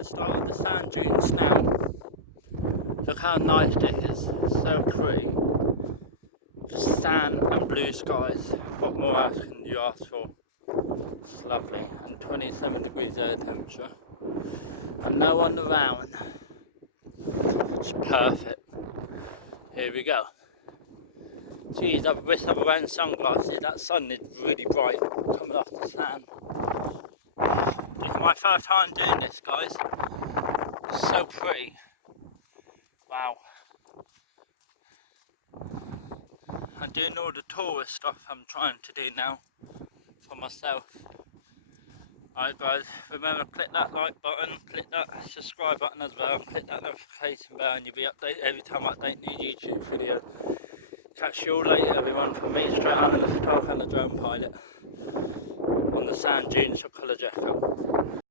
the start of the sand dunes now. Look how nice it is, so pretty. Just sand and blue skies. What more else can you ask for? It's lovely, and 27 degrees air temperature. And no one around. It's perfect. Here we go. Geez, I wish I were wearing sunglasses. That sun is really bright coming off the sand. It's my first time doing this, guys. It's so pretty. Wow. I'm doing all the tourist stuff I'm trying to do now for myself. Alright guys, remember click that like button, click that subscribe button as well, and click that notification bell and you'll be updated every time I update new YouTube video. Catch you all later everyone, from me straight out of the photographer and the drone pilot on the sand dunes of Colorado.